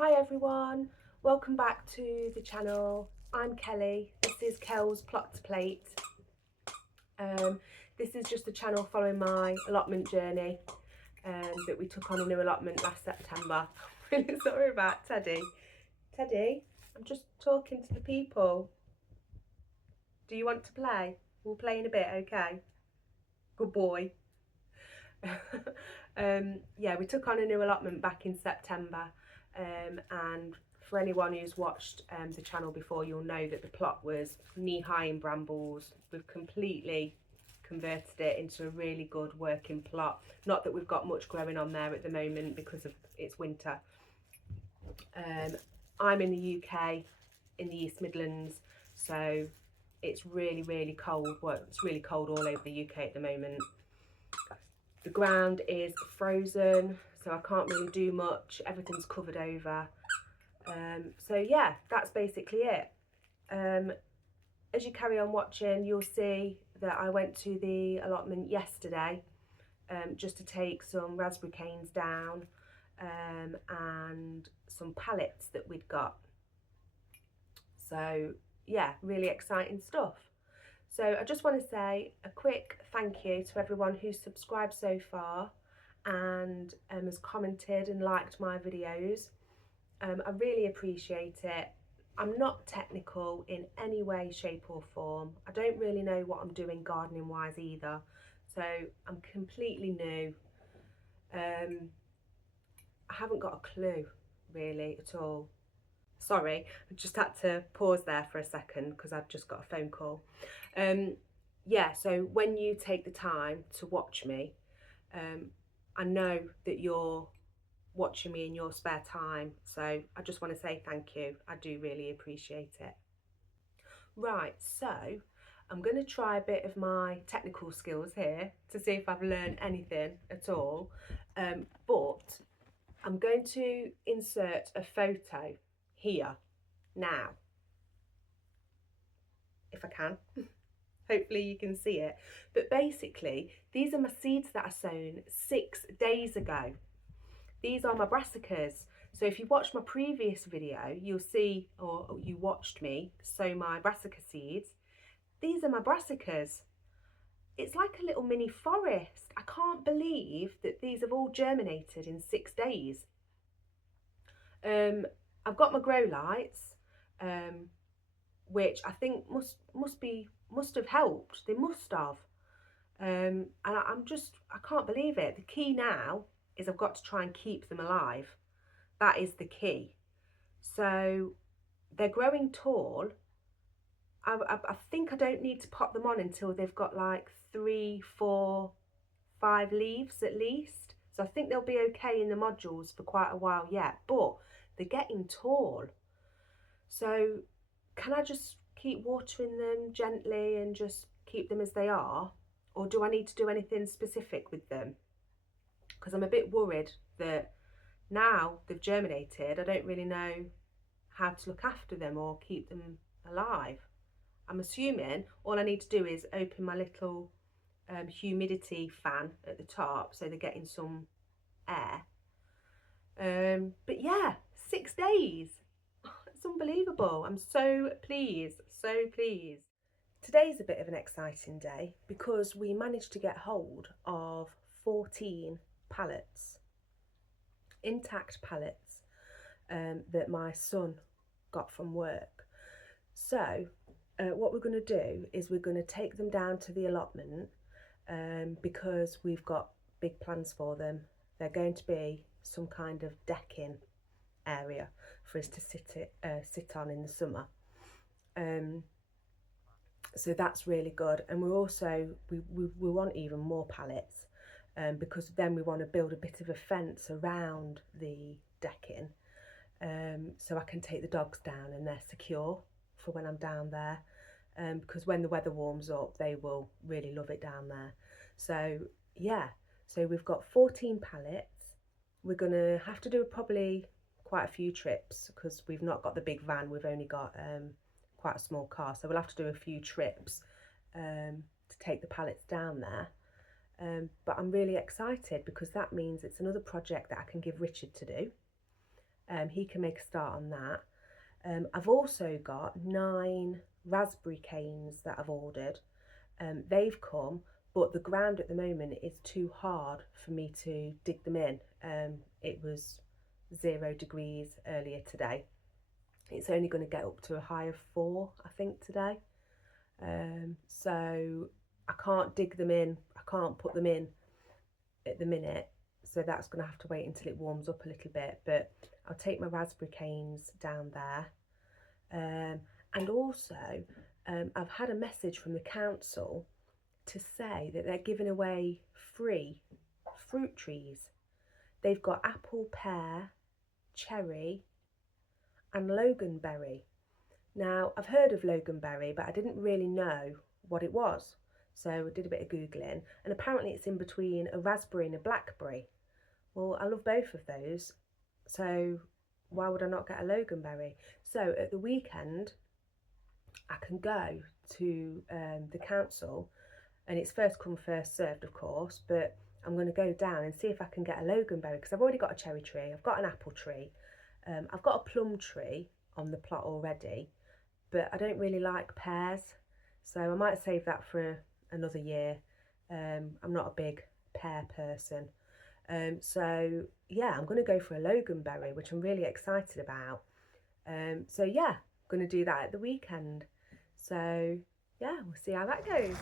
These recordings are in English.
Hi everyone, welcome back to the channel. I'm Kelly, this is Kel's Plot to Plate. This is just the channel following my allotment journey that we took on a new allotment last September. I'm really sorry about Teddy. Teddy, I'm just talking to the people. Do you want to play? We'll play in a bit, okay? Good boy. Yeah, we took on a new allotment back in September, and for anyone who's watched the channel before, you'll know that the plot was knee-high in brambles. We've completely converted it into a really good working plot. Not that we've got much growing on there at the moment because of it's winter. I'm in the UK, in the East Midlands, so it's really cold. Well, it's really cold all over the UK at the moment. The ground is frozen, so I can't really do much. Everything's covered over. So yeah, that's basically it. As you carry on watching, you'll see that I went to the allotment yesterday just to take some raspberry canes down and some pallets that we'd got. So yeah, really exciting stuff. So I just want to say a quick thank you to everyone who's subscribed so far and has commented and liked my videos. I really appreciate it. I'm not technical in any way, shape or form. I don't really know what I'm doing gardening wise either. So I'm completely new. I haven't got a clue really at all. Sorry, I just had to pause there for a second because I've just got a phone call. Yeah, so when you take the time to watch me, I know that you're watching me in your spare time, so I just want to say thank you. I do really appreciate it. Right, so I'm going to try a bit of my technical skills here to see if I've learned anything at all, but I'm going to insert a photo here now, if I can. Hopefully you can see it. But basically, these are my seeds that I sown 6 days ago. These are my brassicas. So if you watched my previous video, you'll see, or you watched me sow my brassica seeds. These are my brassicas. It's like a little mini forest. I can't believe that these have all germinated in 6 days. I've got my grow lights, which I think must have helped. They must have. And I can't believe it. The key now is I've got to try and keep them alive. That is the key. So they're growing tall. I think I don't need to pop them on until they've got like 3, 4, 5 leaves at least. So I think they'll be okay in the modules for quite a while yet, but they're getting tall. So can I just keep watering them gently and just keep them as they are? Or do I need to do anything specific with them? Because I'm a bit worried that now they've germinated, I don't really know how to look after them or keep them alive. I'm assuming all I need to do is open my little humidity fan at the top so they're getting some air. But yeah, 6 days. It's unbelievable. I'm so pleased, so pleased. Today's a bit of an exciting day because we managed to get hold of 14 pallets, intact pallets that my son got from work. So what we're going to do is we're going to take them down to the allotment because we've got big plans for them. They're going to be some kind of decking area for us to sit on in the summer. So that's really good, and we're also we want even more pallets because then we want to build a bit of a fence around the decking so I can take the dogs down and they're secure for when I'm down there, because when the weather warms up they will really love it down there. So yeah, so we've got 14 pallets. We're gonna have to do probably quite a few trips because we've not got the big van, we've only got quite a small car, so we'll have to do a few trips to take the pallets down there. But I'm really excited because that means it's another project that I can give Richard to do. He can make a start on that. I've also got 9 raspberry canes that I've ordered. They've come, but the ground at the moment is too hard for me to dig them in. It was 0 degrees earlier today. It's only going to get up to a high of 4, I think, today. So I can't dig them in, I can't put them in at the minute. So that's going to have to wait until it warms up a little bit. But I'll take my raspberry canes down there. And also, I've had a message from the council to say that they're giving away free fruit trees. They've got apple, pear, cherry and loganberry. Now, I've heard of loganberry, but I didn't really know what it was. So I did a bit of Googling, and apparently it's in between a raspberry and a blackberry. Well, I love both of those, so why would I not get a loganberry? So at the weekend, I can go to the council, and it's first come, first served, of course, but I'm going to go down and see if I can get a loganberry, because I've already got a cherry tree, I've got an apple tree, I've got a plum tree on the plot already, but I don't really like pears, so I might save that for another year. I'm not a big pear person. So yeah, I'm going to go for a loganberry, which I'm really excited about. So yeah, I'm going to do that at the weekend. So yeah, we'll see how that goes.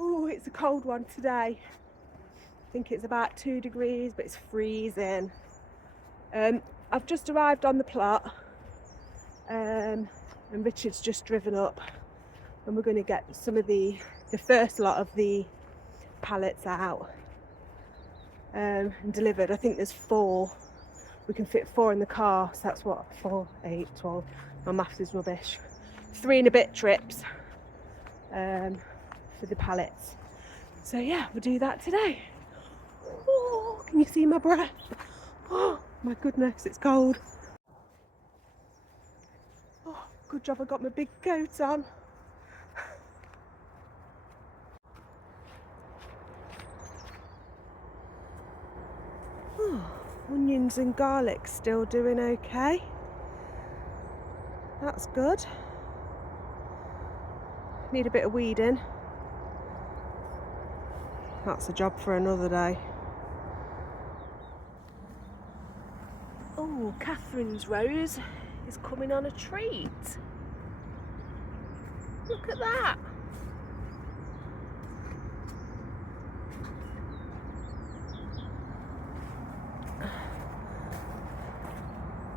Oh, it's a cold one today. I think it's about 2 degrees, but it's freezing. I've just arrived on the plot, and Richard's just driven up, and we're going to get some of the first lot of the pallets out and delivered. I think there's 4. We can fit 4 in the car, so that's what, 4, 8, 12. My maths is rubbish. 3 and a bit trips for the pallets. So yeah, we'll do that today. Oh, can you see my breath? Oh my goodness, it's cold. Oh, good job I got my big coat on. Oh, onions and garlic still doing okay. That's good. Need a bit of weeding. That's a job for another day. Oh, Catherine's rose is coming on a treat. Look at that.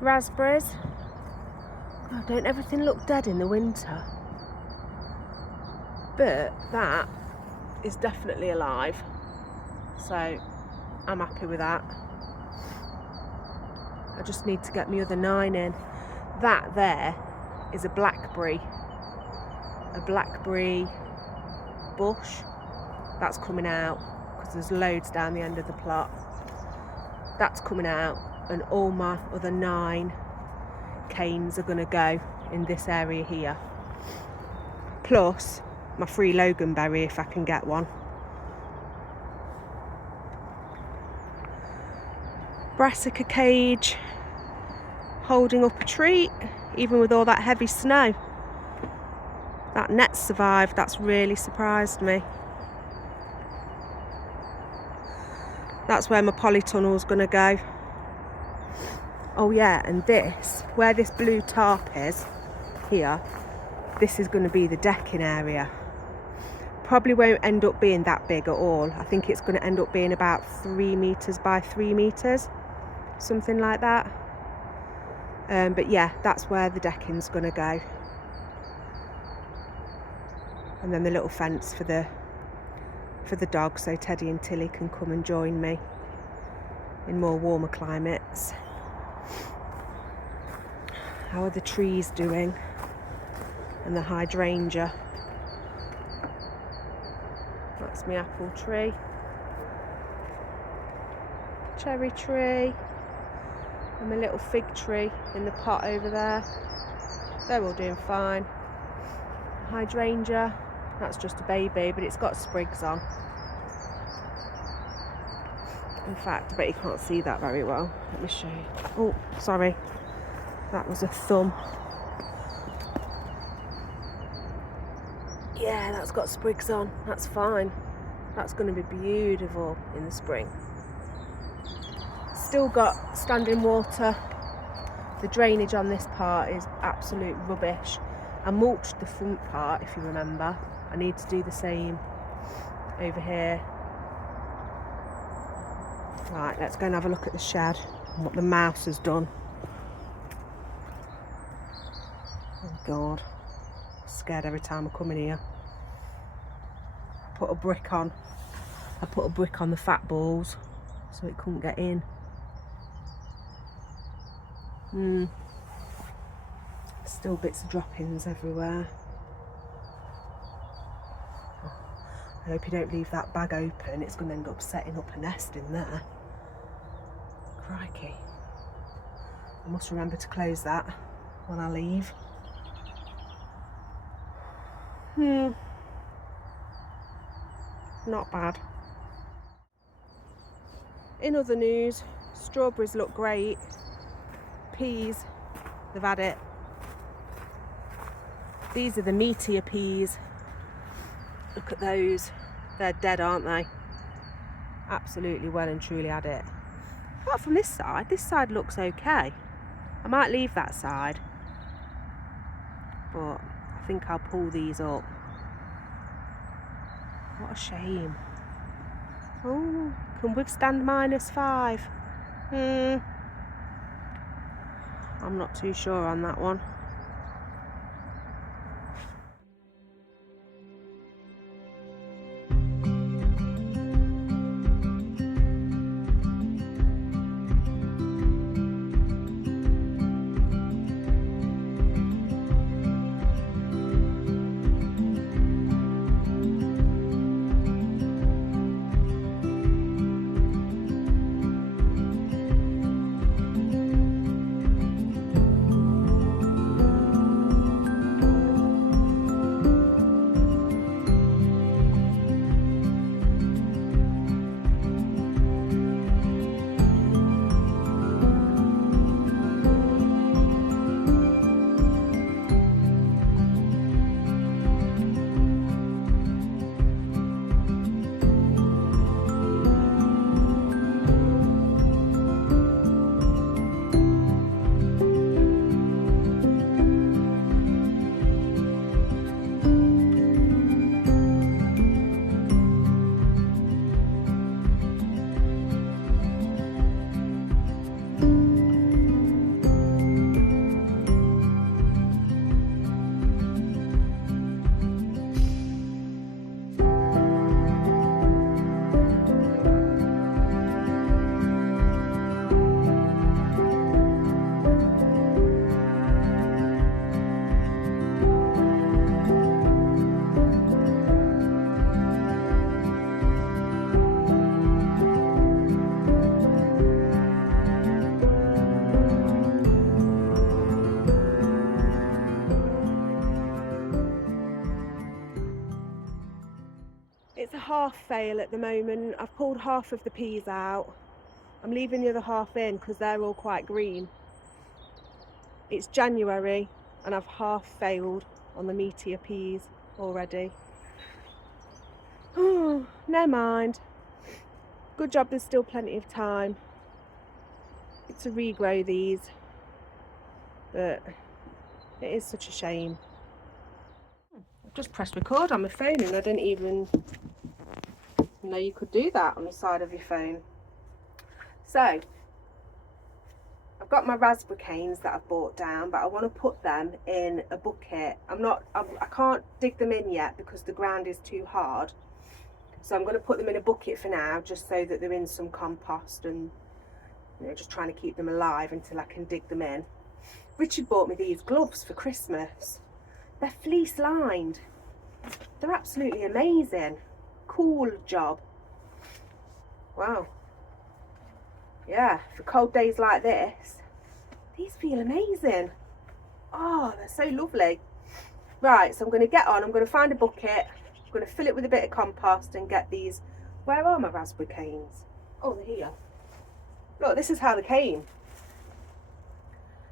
Raspberries. God, don't everything look dead in the winter? But that is definitely alive. So I'm happy with that. I just need to get my other 9 in. That there is a blackberry bush. That's coming out because there's loads down the end of the plot. That's coming out, and all my other 9 canes are going to go in this area here. Plus my free loganberry if I can get one. Brassica cage holding up a treat, even with all that heavy snow. That net survived. That's really surprised me. That's where my polytunnel's going to go. Oh yeah, and this, where this blue tarp is here, this is going to be the decking area. Probably won't end up being that big at all. I think it's going to end up being about 3 meters by 3 meters, something like that. But yeah, that's where the decking's going to go. And then the little fence for the dog, so Teddy and Tilly can come and join me in more warmer climates. How are the trees doing? And the hydrangea. That's my apple tree. Cherry tree. And my little fig tree in the pot over there, they're all doing fine. Hydrangea, that's just a baby, but it's got sprigs on. In fact, I bet you can't see that very well. Let me show you. Oh, sorry, that was a thumb. Yeah, that's got sprigs on, that's fine. That's going to be beautiful in the spring. Still got standing water. The drainage on this part is absolute rubbish. I mulched the front part, if you remember. I need to do the same over here. Right, let's go and have a look at the shed and what the mouse has done. Oh God, I'm scared every time I come in here. I put a brick on the fat balls so it couldn't get in. Still bits of droppings everywhere. I hope you don't leave that bag open, it's going to end up setting up a nest in there. Crikey. I must remember to close that when I leave. Not bad. In other news, strawberries look great. Peas, they've had it. These are the meatier peas. Look at those. They're dead, aren't they? Absolutely well and truly had it. Apart from this side looks okay. I might leave that side, but I think I'll pull these up. What a shame. Oh, can withstand -5. I'm not too sure on that one. It's a half fail at the moment. I've pulled half of the peas out. I'm leaving the other half in because they're all quite green. It's January and I've half failed on the meatier peas already. Oh, never mind. Good job there's still plenty of time to regrow these, but it is such a shame. I've just pressed record on my phone and I didn't even know you could do that on the side of your phone. So I've got my raspberry canes that I've bought down, but I want to put them in a bucket. I can't dig them in yet because the ground is too hard. So I'm going to put them in a bucket for now, just so that they're in some compost and, you know, just trying to keep them alive until I can dig them in. Richard bought me these gloves for Christmas. They're fleece lined. They're absolutely amazing. Cool job. Wow. Yeah, for cold days like this, These feel amazing. Oh, they're so lovely. Right, so I'm going to get on. I'm going to find a bucket. I'm going to fill it with a bit of compost and get these. Where are my raspberry canes? Oh, they're here. Look, this is how they came.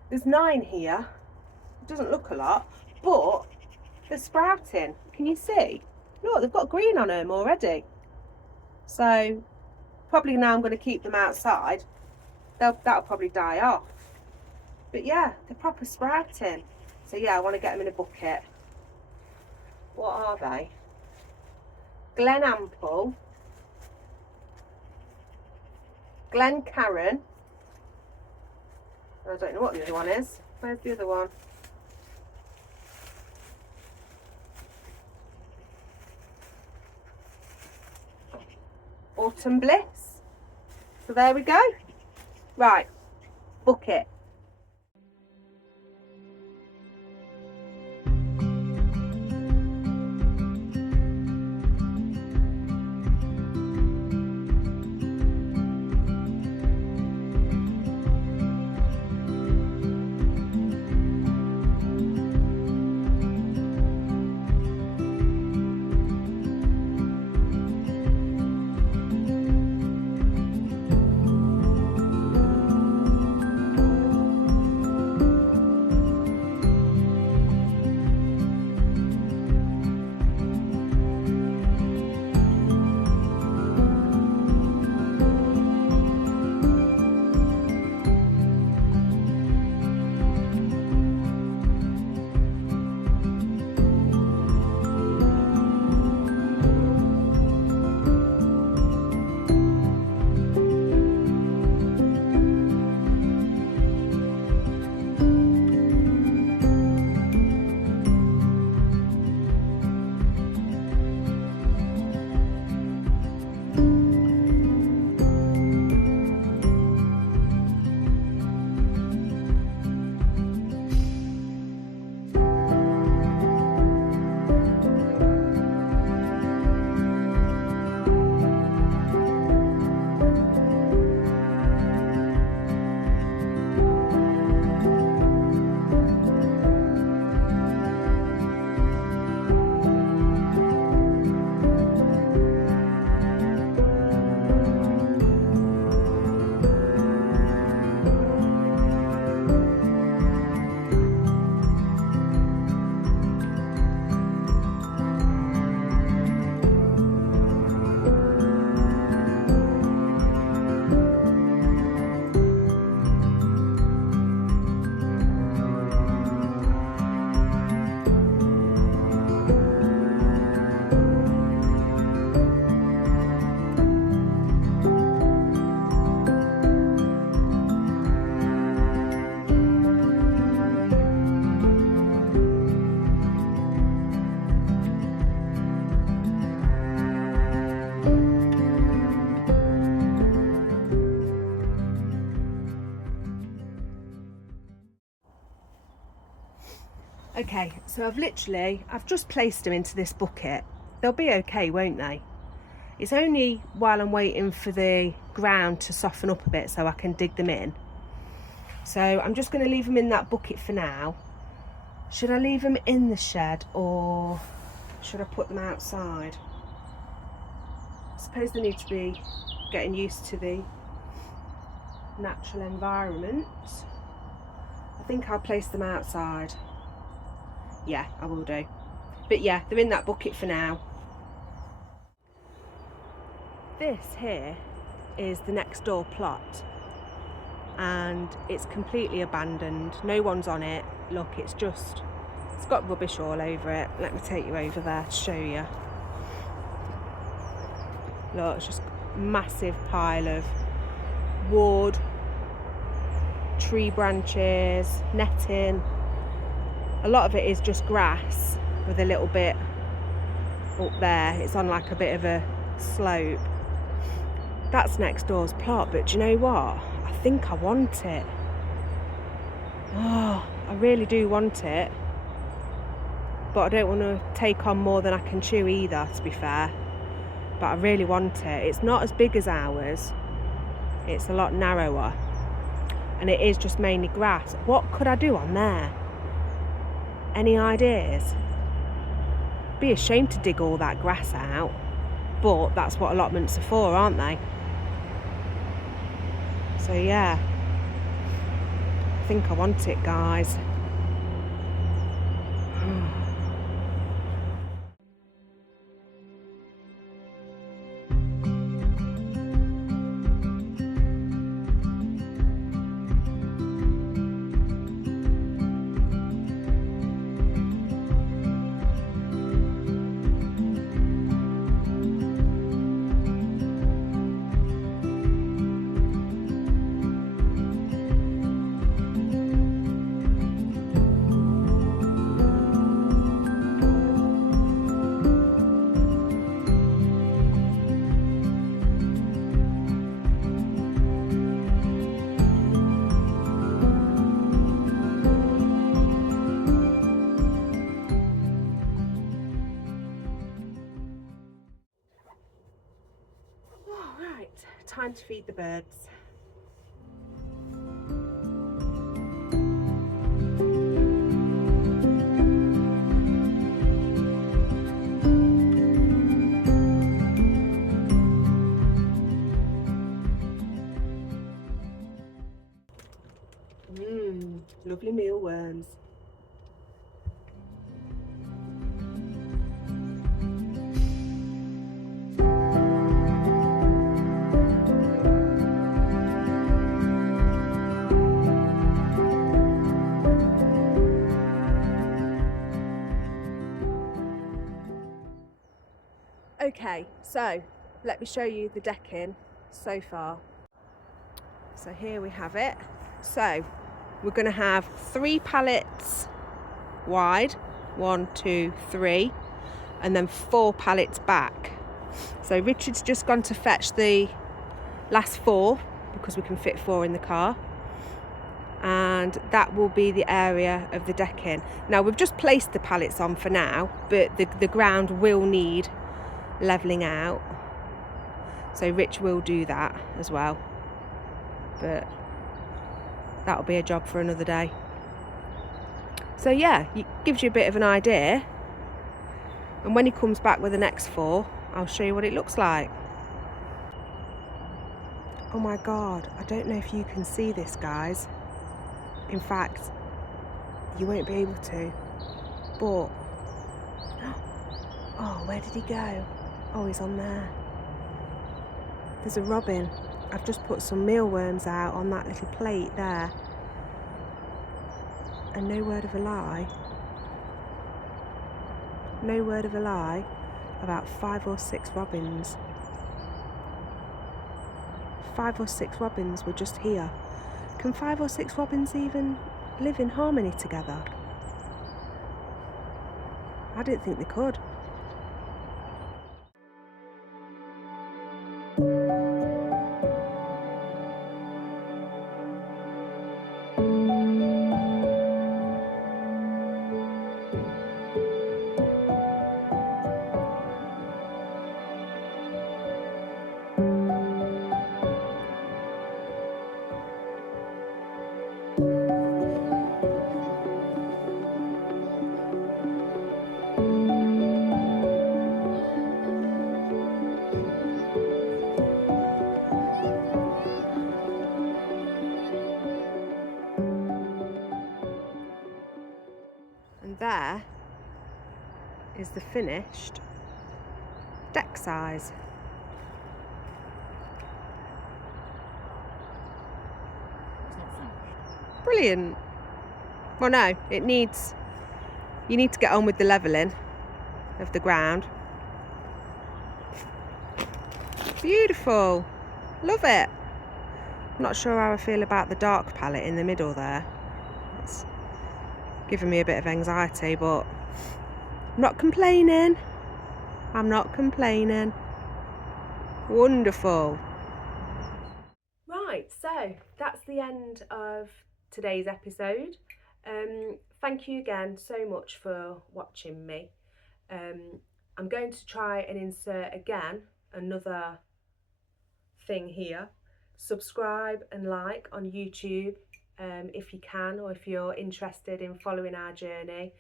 There's 9 here. It doesn't look a lot, but they're sprouting. Can you see? Look, they've got green on them already. So probably now I'm going to keep them outside. That'll probably die off. But yeah, they're proper sprouting. So yeah, I want to get them in a bucket. What are they? Glen Ample, Glen Karen. I don't know what the other one is. Where's the other one? Autumn Bliss. So there we go. Right, bucket. Okay, so I've just placed them into this bucket. They'll be okay, won't they? It's only while I'm waiting for the ground to soften up a bit so I can dig them in. So I'm just going to leave them in that bucket for now. Should I leave them in the shed or should I put them outside? I suppose they need to be getting used to the natural environment. I think I'll place them outside. Yeah, I will do. But yeah, they're in that bucket for now. This here is the next door plot and it's completely abandoned. No one's on it. Look, it's got rubbish all over it. Let me take you over there to show you. Look, it's just a massive pile of wood, tree branches, netting. A lot of it is just grass with a little bit up there. It's on like a bit of a slope. That's next door's plot, but do you know what? I think I want it. Oh, I really do want it. But I don't want to take on more than I can chew either, to be fair. But I really want it. It's not as big as ours. It's a lot narrower. and it is just mainly grass. What could I do on there? Any ideas? Be ashamed to dig all that grass out, but that's what allotments are for, aren't they? So yeah, I think I want it, guys. Right, time to feed the birds. Lovely mealworms. Okay, so let me show you the decking so far. So here we have it. So we're going to have 3 pallets wide, 1, 2, 3, and then 4 pallets back. So Richard's just gone to fetch the last 4 because we can fit 4 in the car, and that will be the area of the decking. Now we've just placed the pallets on for now, but the ground will need levelling out, so Rich will do that as well, but that'll be a job for another day. So yeah, it gives you a bit of an idea, and when he comes back with the next 4, I'll show you what it looks like. Oh my god, I don't know if you can see this, guys. In fact, you won't be able to, but oh, where did he go? Oh, he's on there. There's a robin. I've just put some mealworms out on that little plate there, and no word of a lie, about 5 or 6 robins. 5 or 6 robins were just here. Can 5 or 6 robins even live in harmony together? I didn't think they could. And there is the finished deck size. It's not finished. Brilliant. Well, no, you need to get on with the levelling of the ground. Beautiful. Love it. I'm not sure how I feel about the dark palette in the middle there. It's giving me a bit of anxiety, but I'm not complaining. Wonderful. Right, so that's the end of today's episode. Thank you again so much for watching me. I'm going to try and insert again another thing here. Subscribe and like on YouTube if you can, or if you're interested in following our journey.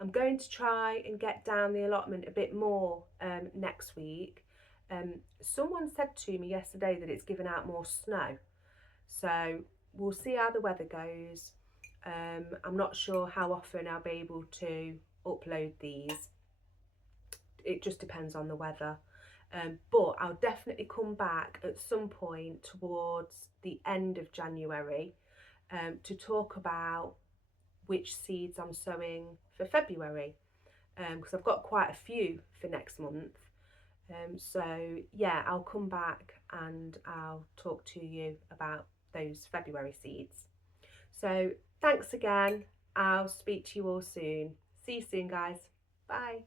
I'm going to try and get down the allotment a bit more next week. Someone said to me yesterday that it's given out more snow, so we'll see how the weather goes. I'm not sure how often I'll be able to upload these. It just depends on the weather. But I'll definitely come back at some point towards the end of January to talk about which seeds I'm sowing for February, because I've got quite a few for next month. So yeah, I'll come back and I'll talk to you about those February seeds. So thanks again. I'll speak to you all soon. See you soon, guys. Bye.